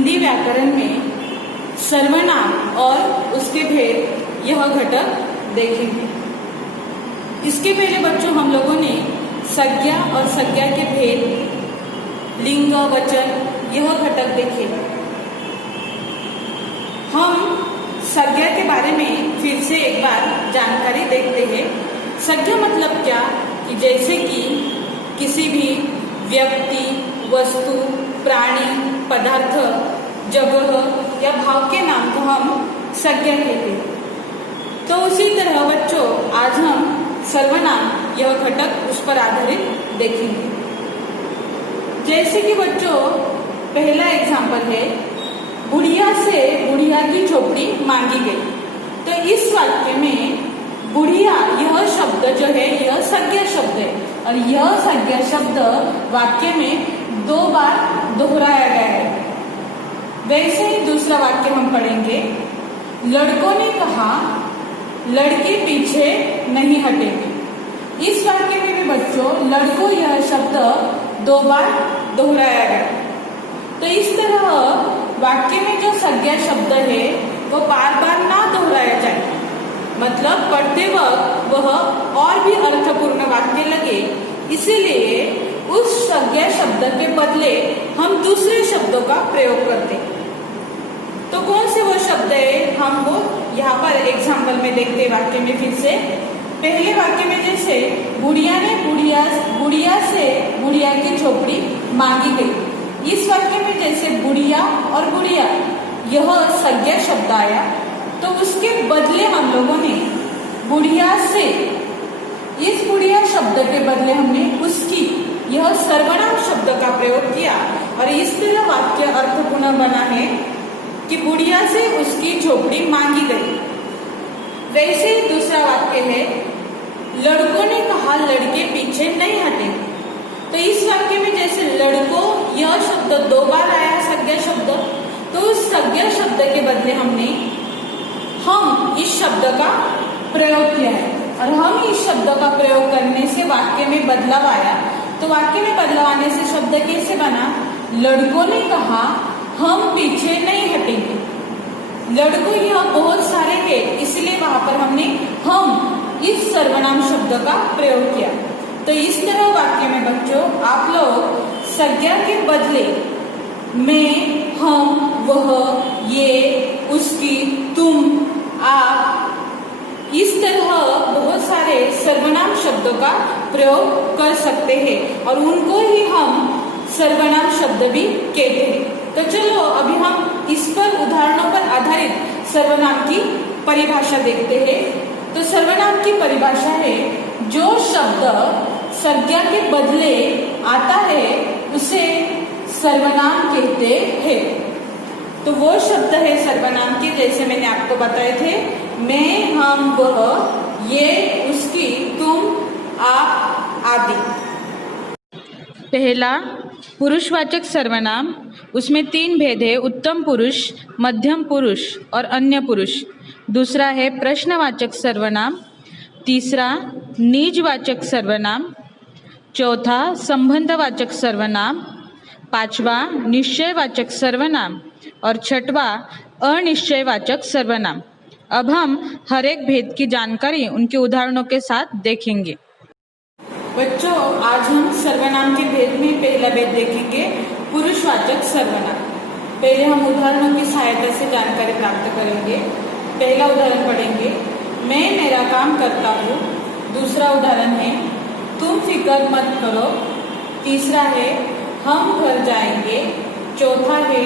हिंदी व्याकरण में सर्वनाम और उसके भेद यह घटक देखेंगे। इसके पहले बच्चों हम लोगों ने संज्ञा और संज्ञा के भेद, लिंग, वचन यह घटक देखे। हम संज्ञा के बारे में फिर से एक बार जानकारी देखते हैं। संज्ञा मतलब क्या कि जैसे कि किसी भी व्यक्ति, वस्तु, प्राणी, पदार्थ, जगह या भाव के नाम को हम संज्ञा कहते हैं। तो उसी तरह बच्चों आज हम सर्वनाम यह घटक उस पर आधारित देखेंगे। जैसे कि बच्चों पहला एग्जाम्पल है, बुढ़िया से बुढ़िया की झोपड़ी मांगी गई। तो इस वाक्य में बुढ़िया यह शब्द जो है यह संज्ञा शब्द है और यह संज्ञा शब्द वाक्य में 2 बार दोहराया गया है। वैसे ही दूसरा वाक्य हम पढ़ेंगे, लड़कों ने कहा लड़के पीछे नहीं हटेंगे। इस वाक्य में भी बच्चों लड़कों यह शब्द 2 बार दोहराया गया। तो इस तरह वाक्य में जो संज्ञा शब्द है वो बार बार ना दोहराया जाए, मतलब पढ़ते वक्त वह और भी अर्थपूर्ण वाक्य लगे, इसीलिए उस संज्ञा शब्द के बदले हम दूसरे शब्दों का प्रयोग करते हैं। तो कौन से वो शब्द है हम वो यहाँ पर एग्जाम्पल में देखते हैं। वाक्य में फिर से पहले वाक्य में जैसे बुढ़िया ने बुढ़िया से बुढ़िया की झोपड़ी मांगी गई। इस वाक्य में जैसे बुढ़िया और बुढ़िया यह संज्ञा शब्द आया, तो उसके बदले हम लोगों ने बुढ़िया से, इस बुढ़िया शब्द के बदले हमने उसकी यह सर्वनाम शब्द का प्रयोग किया और इस तरह वाक्य अर्थपूर्ण बना है कि बुढ़िया से उसकी झोपड़ी मांगी गई। वैसे ही दूसरा वाक्य है, लड़कों ने कहा लड़के पीछे नहीं हटे। तो इस वाक्य में जैसे लड़कों यह शब्द 2 बार आया संज्ञा शब्द, तो उस संज्ञा शब्द के बदले हमने हम इस शब्द का प्रयोग किया है और हम इस शब्द का प्रयोग करने से वाक्य में बदलाव आया। तो वाक्य में बदलाव आने से शब्द कैसे बना, लड़कों ने कहा हम पीछे नहीं हटेंगे। लड़कों यह बहुत सारे हैं, इसलिए वहां पर हमने हम इस सर्वनाम शब्द का प्रयोग किया। तो इस तरह वाक्य में बच्चों आप लोग संज्ञा के बदले मैं, हम, वह, ये, उसकी, तुम, आप, इस तरह बहुत सारे सर्वनाम शब्दों का प्रयोग कर सकते हैं और उनको ही हम सर्वनाम शब्द भी कहते हैं। तो चलो अभी हम इस पर उदाहरणों पर आधारित सर्वनाम की परिभाषा देखते हैं। तो सर्वनाम की परिभाषा है, जो शब्द संज्ञा के बदले आता है उसे सर्वनाम कहते हैं। तो वो शब्द है सर्वनाम के, जैसे मैंने आपको बताए थे, मैं, हम, वह, ये, उसकी, तुम, आप आदि। पहला पुरुषवाचक सर्वनाम, उसमें 3 भेद है, उत्तम पुरुष, मध्यम पुरुष और अन्य पुरुष। दूसरा है प्रश्नवाचक सर्वनाम, तीसरा निजवाचक सर्वनाम, चौथा संबंधवाचक सर्वनाम, पांचवा निश्चयवाचक सर्वनाम और छठवा अनिश्चयवाचक सर्वनाम। अब हम हर एक भेद की जानकारी उनके उदाहरणों के साथ देखेंगे। बच्चों आज हम सर्वनाम के भेद में पहला भेद देखेंगे, पुरुषवाचक सर्वनाम। पहले हम उदाहरणों की सहायता से जानकारी प्राप्त करेंगे। पहला उदाहरण पढ़ेंगे, मैं मेरा काम करता हूँ। दूसरा उदाहरण है, तुम फिक्र मत करो। तीसरा है, हम घर जाएंगे। चौथा है,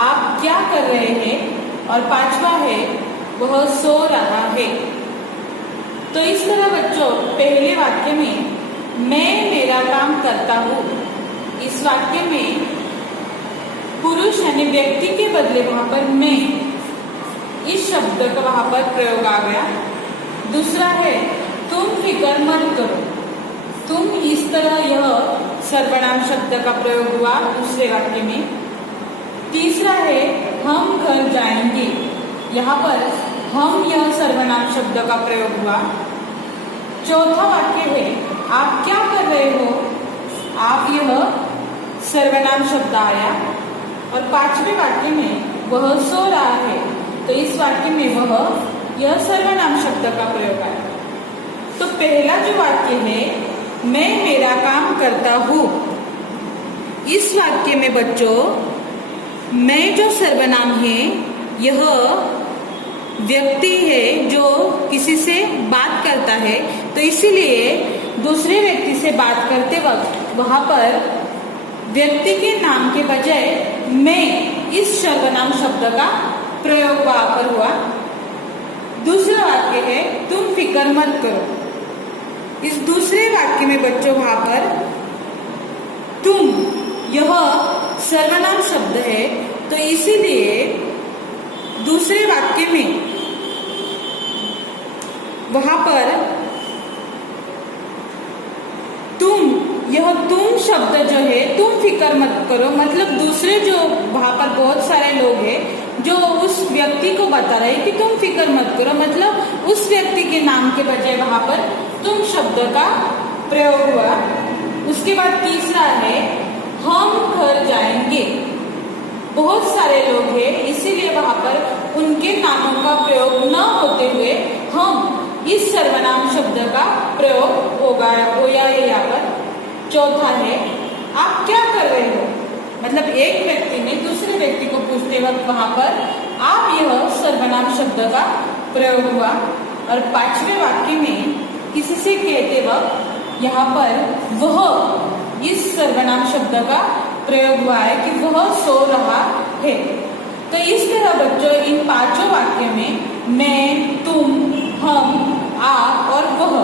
आप क्या कर रहे हैं और पांचवा है, वह सो रहा है। तो इस तरह बच्चों पहले वाक्य में मैं मेरा काम करता हूँ, इस वाक्य में पुरुष यानी व्यक्ति के बदले वहां पर मैं, इस शब्द का वहां पर प्रयोग आ गया। दूसरा है, तुम फिक्र मत करो। तुम, इस तरह यह सर्वनाम शब्द का प्रयोग हुआ दूसरे वाक्य में। तीसरा है, हम घर जाएंगे। यहाँ पर हम यह सर्वनाम शब्द का प्रयोग हुआ। चौथा वाक्य है, आप क्या कर रहे हो। आप, यह सर्वनाम शब्द आया। और पांचवें वाक्य में वह सो रहा है, तो इस वाक्य में वह यह सर्वनाम शब्द का प्रयोग है। तो पहला जो वाक्य है, मैं मेरा काम करता हूँ, इस वाक्य में बच्चों मैं जो सर्वनाम है यह व्यक्ति है जो किसी से बात करता है, तो इसीलिए दूसरे व्यक्ति से बात करते वक्त वहां पर व्यक्ति के नाम के बजाय मैं इस सर्वनाम शब्द का प्रयोग वहां पर हुआ। दूसरा वाक्य है तुम फिक्र मत करो। इस दूसरे वाक्य में बच्चों वहां पर तुम यह सर्वनाम शब्द है, तो इसीलिए दूसरे वाक्य में वहां पर तुम शब्द जो है तुम फिक्र मत करो, मतलब दूसरे जो वहां पर बहुत सारे लोग हैं जो उस व्यक्ति को बता रहे कि तुम फिक्र मत करो, मतलब उस व्यक्ति के नाम के बजाय वहां पर तुम शब्द का प्रयोग हुआ। उसके बाद तीसरा है हम घर जाएंगे। बहुत सारे लोग हैं, इसीलिए वहां पर उनके नामों का प्रयोग न होते हुए हम इस सर्वनाम शब्द का प्रयोग होगा या यहाँ पर। चौथा है आप क्या कर रहे हो, मतलब एक व्यक्ति ने दूसरे व्यक्ति को पूछते वक्त वहां पर आप यह सर्वनाम शब्द का प्रयोग हुआ। और पांचवें वाक्य में किसी से कहते वक्त यहाँ पर वह इस सर्वनाम शब्द का प्रयोग हुआ है कि वह सो रहा है। तो इस तरह बच्चों इन पांचों वाक्यों में मैं, तुम, हम, आप और वह,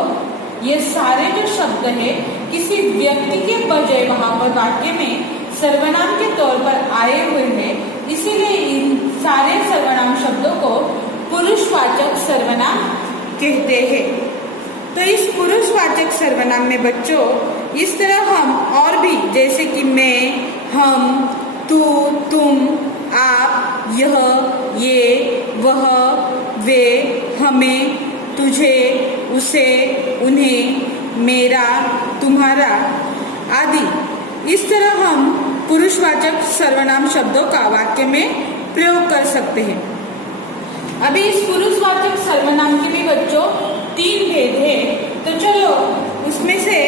ये सारे जो शब्द है किसी व्यक्ति के बजाय वहां पर वाक्य में सर्वनाम के तौर पर आए हुए हैं, इसीलिए इन सारे सर्वनाम शब्दों को पुरुषवाचक सर्वनाम कहते हैं। तो इस पुरुषवाचक सर्वनाम में बच्चों इस तरह हम और भी जैसे कि मैं, हम, तू, तुम, आप, यह, ये, वह, वे, हमें, तुझे, उसे, उन्हें, मेरा, तुम्हारा आदि इस तरह हम पुरुषवाचक सर्वनाम शब्दों का वाक्य में प्रयोग कर सकते हैं। अभी इस पुरुषवाचक सर्वनाम के भी बच्चों 3 भेद है, तो चलो उसमें से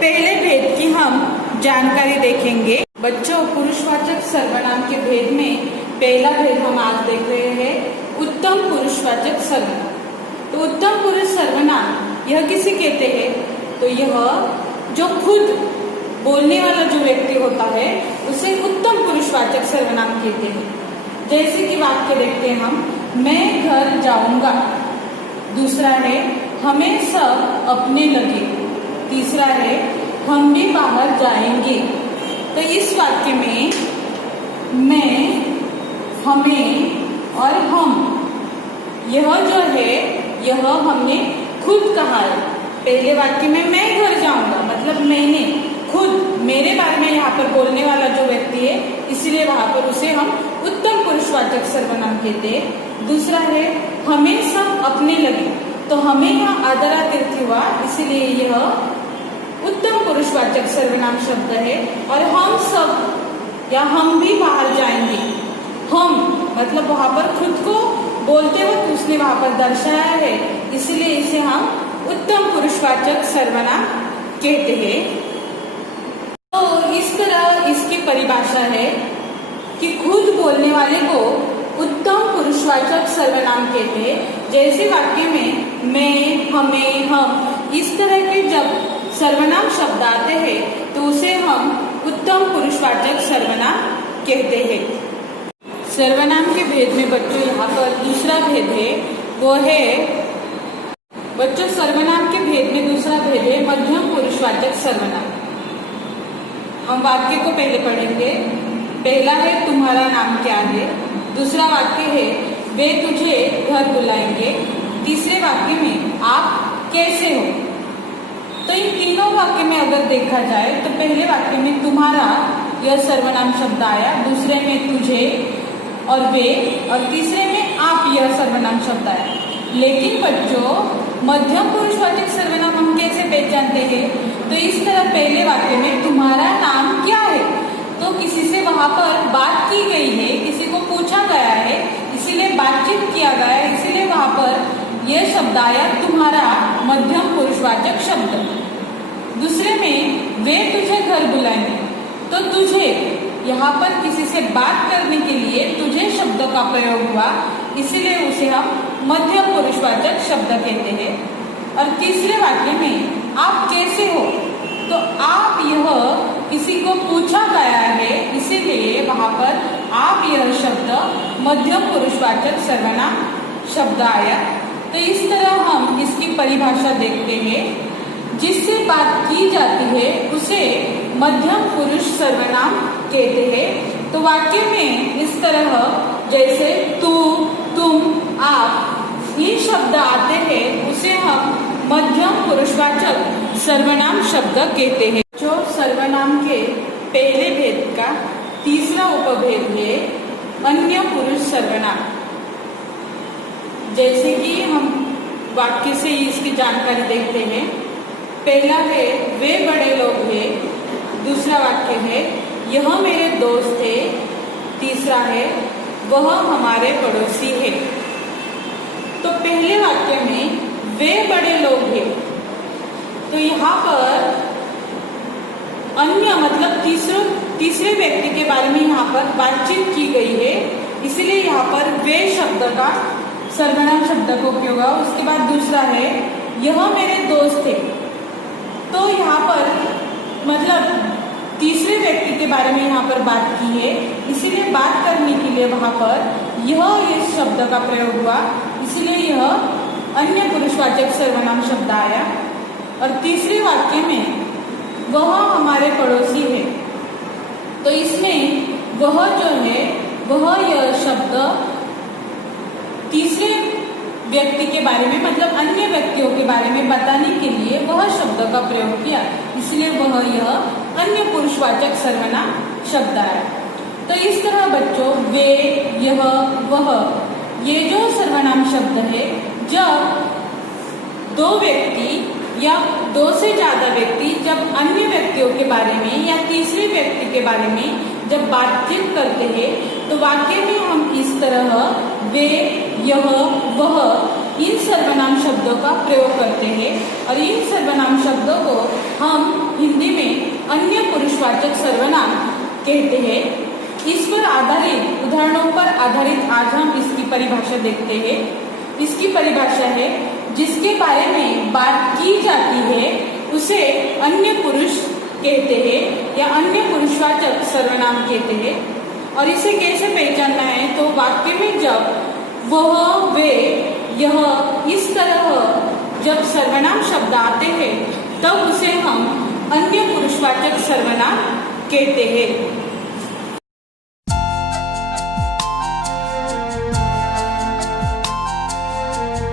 पहले भेद की हम जानकारी देखेंगे। बच्चों पुरुषवाचक सर्वनाम के भेद में पहला भेद हम आज देख रहे हैं उत्तम पुरुषवाचक सर्वनाम। तो उत्तम पुरुष सर्वनाम यह किसे कहते हैं, तो यह जो खुद बोलने वाला जो व्यक्ति होता है उसे उत्तम पुरुषवाचक सर्वनाम कहते हैं। जैसे कि वाक्य देखते हैं हम, मैं घर जाऊंगा। दूसरा है हमें सब अपने लगे। तीसरा है हम भी बाहर जाएंगे। तो इस वाक्य में मैं, हमें और हम, यह जो है यह हमने खुद कहा है। पहले वाक्य में मैं घर जाऊंगा, मतलब मैंने खुद, मेरे बारे में यहाँ पर बोलने वाला जो व्यक्ति है, इसलिए वहां पर उसे हम उत्तम पुरुषवाचक सर्वनाम कहते हैं। दूसरा है हमें सब अपने लगे, तो हमें यहाँ आदरातिथ्य हुआ, इसीलिए यह उत्तम पुरुषवाचक सर्वनाम शब्द है। और हम सब या हम भी बाहर जाएंगे, हम मतलब वहां पर खुद को बोलते वक्त उसने वहां पर दर्शाया है, इसलिए इसे हम उत्तम पुरुषवाचक सर्वनाम कहते हैं। तो इस तरह इसकी परिभाषा है कि खुद बोलने वाले को उत्तम पुरुषवाचक सर्वनाम कहते हैं। जैसे वाक्य में मैं, हमें, हम, इस तरह के जब सर्वनाम शब्द आते हैं तो उसे हम उत्तम पुरुषवाचक सर्वनाम कहते हैं। सर्वनाम के भेद में बच्चों यहाँ पर दूसरा भेद है, वो है बच्चों सर्वनाम के भेद में दूसरा भेद है मध्यम पुरुषवाचक सर्वनाम। हम वाक्य को पहले पढ़ेंगे। पहला है तुम्हारा नाम क्या है। दूसरा वाक्य है वे तुझे घर बुलाएंगे। तीसरे वाक्य में आप कैसे हो। तो इन तीनों वाक्य में अगर देखा जाए तो पहले वाक्य में तुम्हारा यह सर्वनाम शब्द आया, दूसरे में तुझे और वे, और तीसरे में आप यह सर्वनाम शब्द आया। लेकिन बच्चों मध्यम पुरुषवाचक सर्वनाम हम कैसे पहचानते हैं, तो इस तरह पहले वाक्य में तुम्हारा नाम क्या है, तो किसी से वहां पर बात की गई है, किसी को पूछा गया है, इसीलिए बातचीत किया गया है, इसीलिए वहां पर यह शब्द आया तुम्हारा मध्यम पुरुषवाचक शब्द। दूसरे में वे तुझे घर बुलाएंगे, तो तुझे यहाँ पर किसी से बात करने के लिए तुझे शब्द का प्रयोग हुआ, इसीलिए उसे हम मध्यम पुरुषवाचक शब्द कहते हैं। और तीसरे वाक्य में आप कैसे हो, तो आप यह किसी को पूछा गया है, इसीलिए वहां पर आप यह शब्द मध्यम पुरुषवाचक सर्वनाम शब्द आया। तो इस तरह हम इसकी परिभाषा देखते हैं। जिससे बात की जाती है उसे मध्यम पुरुष सर्वनाम कहते हैं। तो वाक्य में इस तरह जैसे तू, तुम, आप ये शब्द आते हैं, उसे हम मध्यम पुरुषवाचक सर्वनाम शब्द कहते हैं। जो सर्वनाम के पहले भेद का तीसरा उपभेद है अन्य पुरुष सर्वनाम। जैसे कि हम वाक्य से ही इसकी जानकारी देखते हैं। पहला है वे बड़े लोग हैं, दूसरा वाक्य है यह मेरे दोस्त है, तीसरा है वह हमारे पड़ोसी है। तो पहले वाक्य में वे बड़े लोग हैं, तो यहाँ पर अन्य मतलब तीसरे व्यक्ति के बारे में यहाँ पर बातचीत की गई है, इसीलिए यहाँ पर वे शब्द का सर्वनाम शब्द को उपयोग हुआ। उसके बाद दूसरा है यह मेरे दोस्त है, तो यहाँ पर मतलब तीसरे व्यक्ति के बारे में यहाँ पर बात की है, इसीलिए बात करने के लिए वहां पर यह इस शब्द का प्रयोग हुआ, इसीलिए यह अन्य पुरुषवाचक सर्वनाम शब्द आया। और तीसरे वाक्य में वह हमारे पड़ोसी है, तो इसमें वह जो है वह यह शब्द तीसरे व्यक्ति के बारे में मतलब अन्य व्यक्तियों के बारे में बताने के लिए वह शब्द का प्रयोग किया, इसलिए वह यह अन्य पुरुषवाचक सर्वनाम शब्द आया। तो इस तरह बच्चों वे, यह, वह ये जो सर्वनाम शब्द है, जब दो व्यक्ति या दो से ज्यादा व्यक्ति जब अन्य व्यक्तियों के बारे में या तीसरे व्यक्ति के बारे में जब बातचीत करते हैं, तो वाक्य में हम इस तरह वे, यह, वह इन सर्वनाम शब्दों का प्रयोग करते हैं। और इन सर्वनाम शब्दों को हम हिंदी में अन्य पुरुषवाचक सर्वनाम कहते हैं। इस पर आधारित उदाहरणों पर आधारित आज हम इसकी परिभाषा देखते हैं। इसकी परिभाषा है जिसके बारे में बात की जाती है उसे अन्य पुरुष कहते हैं या अन्य पुरुषवाचक सर्वनाम कहते हैं। और इसे कैसे पहचानना है, तो वाक्य में जब वह, वे, यह इस तरह जब सर्वनाम शब्द आते हैं तब उसे हम अन्य पुरुषवाचक सर्वनाम कहते हैं।